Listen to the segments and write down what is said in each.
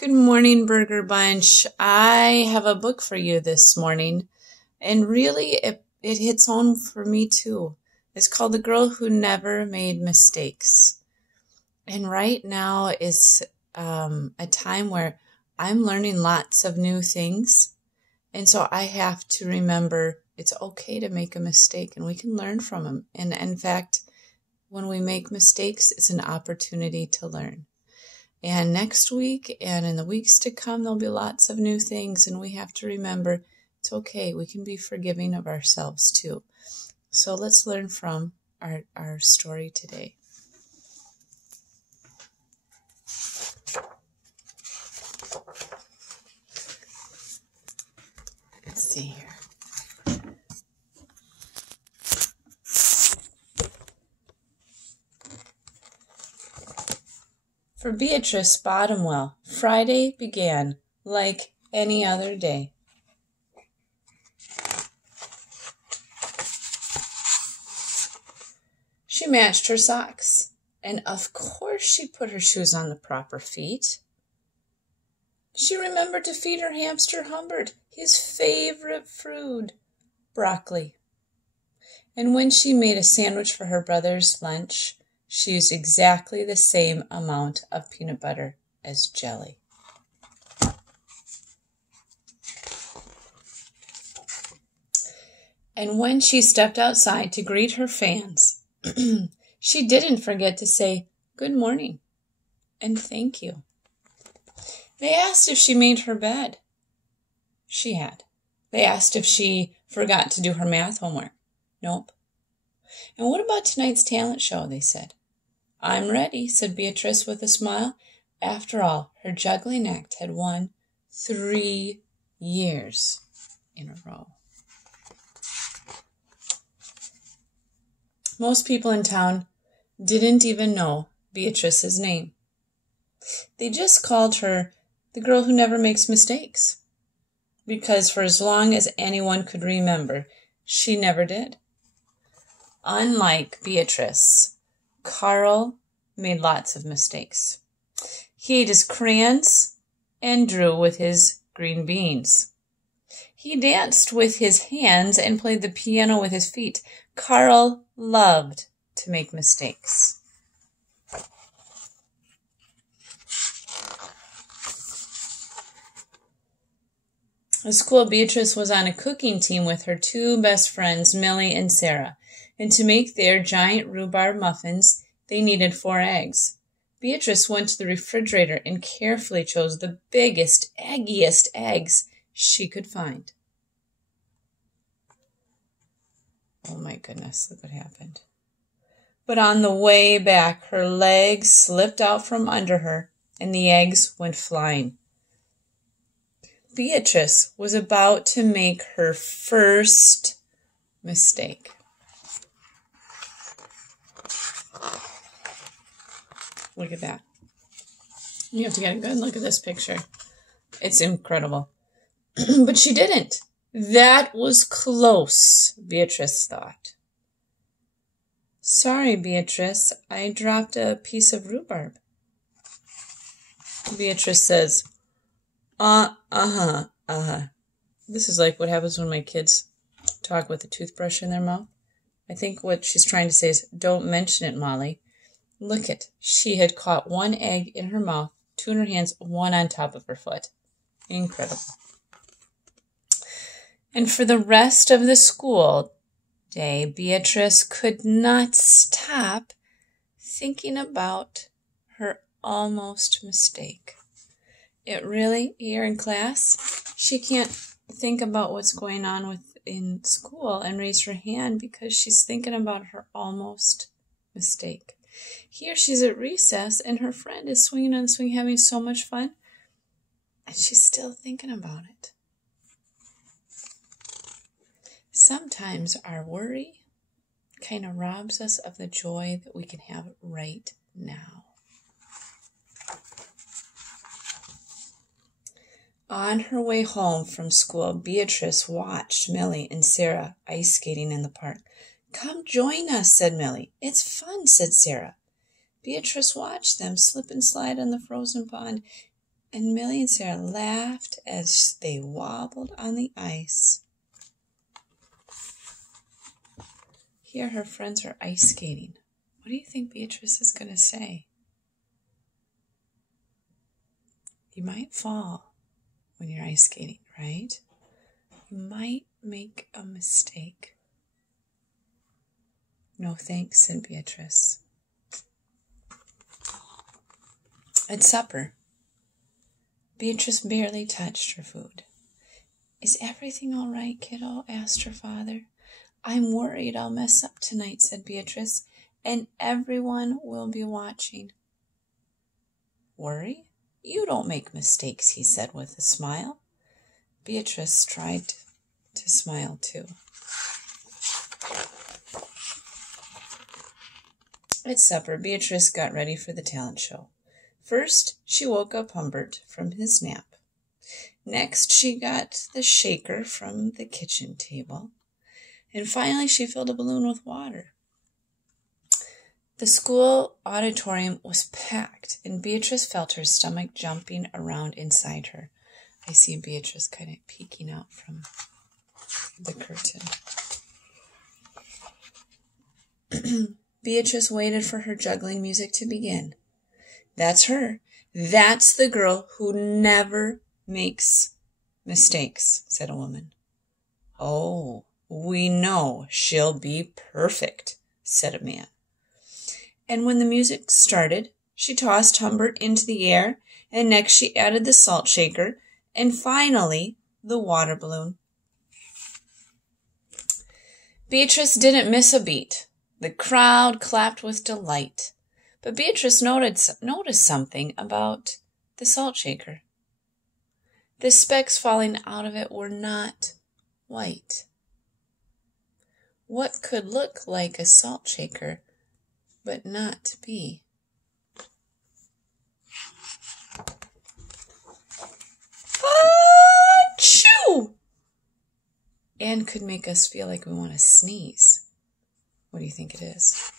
Good morning, Burger Bunch. I have a book for you this morning, and really it hits home for me too. It's called The Girl Who Never Made Mistakes. And right now is a time where I'm learning lots of new things, and so I have to remember it's okay to make a mistake, and we can learn from them. And in fact, when we make mistakes, it's an opportunity to learn. And next week and in the weeks to come, there'll be lots of new things. And we have to remember it's okay. We can be forgiving of ourselves too. So let's learn from our story today. Let's see here. For Beatrice Bottomwell, Friday began like any other day. She matched her socks, and of course she put her shoes on the proper feet. She remembered to feed her hamster Humbert his favorite food, broccoli. And when she made a sandwich for her brother's lunch, she used exactly the same amount of peanut butter as jelly. And when she stepped outside to greet her fans, she didn't forget to say good morning and thank you. They asked if she made her bed. She had. They asked if she forgot to do her math homework. Nope. And what about tonight's talent show, they said. I'm ready, said Beatrice with a smile. After all, her juggling act had won 3 years in a row. Most people in town didn't even know Beatrice's name. They just called her the girl who never makes mistakes, because for as long as anyone could remember, she never did. Unlike Beatrice, Carl made lots of mistakes. He ate his crayons and drew with his green beans. He danced with his hands and played the piano with his feet. Carl loved to make mistakes. At school, Beatrice was on a cooking team with her 2 best friends, Millie and Sarah. And to make their giant rhubarb muffins, they needed 4 eggs. Beatrice went to the refrigerator and carefully chose the biggest, eggiest eggs she could find. Oh my goodness, look what happened. But on the way back, her legs slipped out from under her and the eggs went flying. Beatrice was about to make her first mistake. Look at that. You have to get a good look at this picture. It's incredible. But she didn't. That was close, Beatrice thought. Sorry, Beatrice, I dropped a piece of rhubarb. Beatrice says, This is like what happens when my kids talk with a toothbrush in their mouth. I think what she's trying to say is, don't mention it, Molly. Look it, she had caught 1 egg in her mouth, 2 in her hands, 1 on top of her foot. Incredible. And for the rest of the school day, Beatrice could not stop thinking about her almost mistake. It really, here in class, she can't think about what's going on in school and raise her hand because she's thinking about her almost mistake. Here she's at recess and her friend is swinging on the swing having so much fun, and she's still thinking about it. Sometimes our worry kind of robs us of the joy that we can have right now. On her way home from school, Beatrice watched Millie and Sarah ice skating in the park. Come join us, said Millie. It's fun, said Sarah. Beatrice watched them slip and slide on the frozen pond. and Millie and Sarah laughed as they wobbled on the ice. Here her friends are ice skating. What do you think Beatrice is going to say? You might fall when you're ice skating, right? You might make a mistake. No thanks, said Beatrice. At supper, Beatrice barely touched her food. Is everything all right, kiddo? Asked her father. I'm worried I'll mess up tonight, said Beatrice, and everyone will be watching. Worry? You don't make mistakes, he said with a smile. Beatrice tried to smile too. At supper, Beatrice got ready for the talent show. First, she woke up Humbert from his nap. Next, she got the shaker from the kitchen table. And finally, she filled a balloon with water. The school auditorium was packed, and Beatrice felt her stomach jumping around inside her. I see Beatrice kind of peeking out from the curtain. Beatrice waited for her juggling music to begin. That's her. That's the girl who never makes mistakes, said a woman. Oh, we know she'll be perfect, said a man. And when the music started, she tossed Humbert into the air, and next she added the salt shaker, and finally the water balloon. Beatrice didn't miss a beat. The crowd clapped with delight. But Beatrice noticed something about the salt shaker. The specks falling out of it were not white. What could look like a salt shaker, but not be? Achoo! And could make us feel like we want to sneeze. What do you think it is?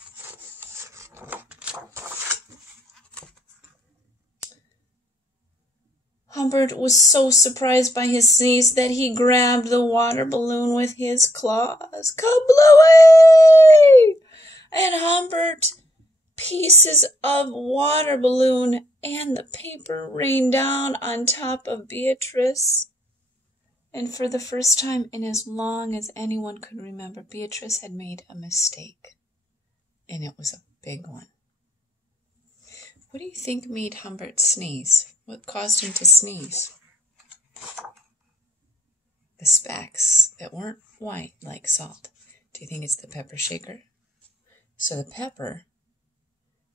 Humbert was so surprised by his sneeze that he grabbed the water balloon with his claws. Kablooey! And Humbert, pieces of water balloon and the paper rained down on top of Beatrice. And for the first time in as long as anyone could remember, Beatrice had made a mistake. And it was a big one. What do you think made Humbert sneeze? What caused him to sneeze? The specks that weren't white like salt. Do you think it's the pepper shaker? So the pepper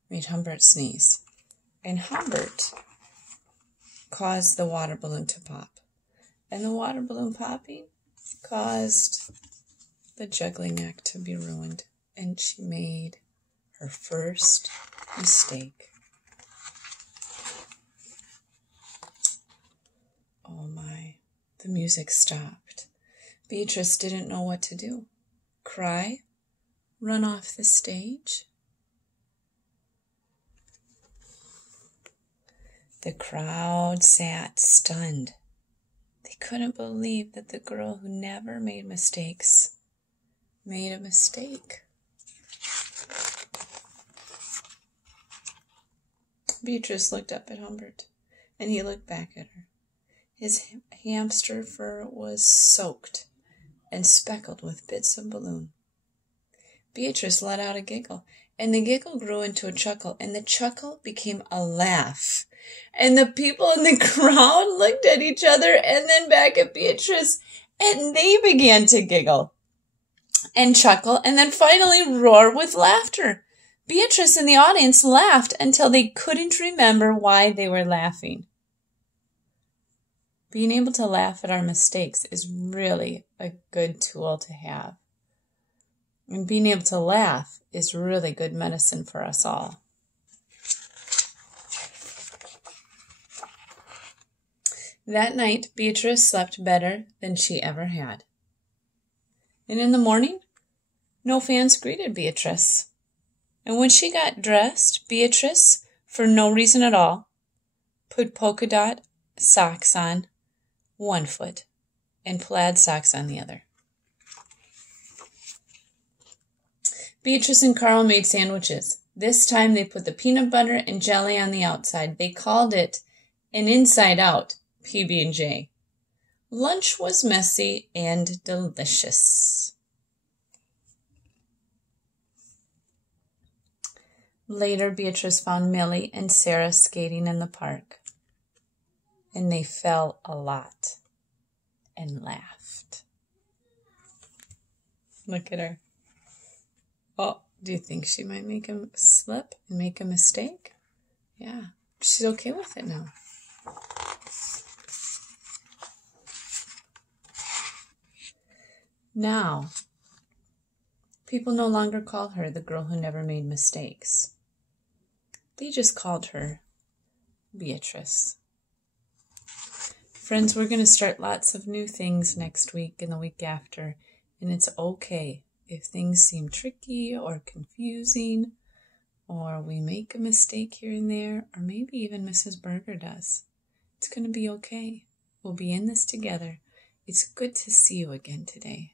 made Humbert sneeze. And Humbert caused the water balloon to pop. And the water balloon popping caused the juggling act to be ruined. And she made her first mistake. Oh my, the music stopped. Beatrice didn't know what to do. Cry? Run off the stage? The crowd sat stunned. They couldn't believe that the girl who never made mistakes made a mistake. Beatrice looked up at Humbert, and he looked back at her. His hamster fur was soaked and speckled with bits of balloon. Beatrice let out a giggle, and the giggle grew into a chuckle, and the chuckle became a laugh. And the people in the crowd looked at each other and then back at Beatrice, and they began to giggle and chuckle and then finally roar with laughter. Beatrice and the audience laughed until they couldn't remember why they were laughing. Being able to laugh at our mistakes is really a good tool to have. And being able to laugh is really good medicine for us all. That night, Beatrice slept better than she ever had. And in the morning, no fans greeted Beatrice. And when she got dressed, Beatrice, for no reason at all, put polka dot socks on one foot and plaid socks on the other. Beatrice and Carl made sandwiches. This time they put the peanut butter and jelly on the outside. They called it an inside-out PB&J. Lunch was messy and delicious. Later, Beatrice found Millie and Sarah skating in the park, and they fell a lot and laughed. Look at her. Oh, do you think she might make a slip and make a mistake? Yeah, she's okay with it now. Now, people no longer call her the girl who never made mistakes. They just called her Beatrice. Friends, we're going to start lots of new things next week and the week after, and it's okay if things seem tricky or confusing, or we make a mistake here and there, or maybe even Mrs. Berger does. It's going to be okay. We'll be in this together. It's good to see you again today.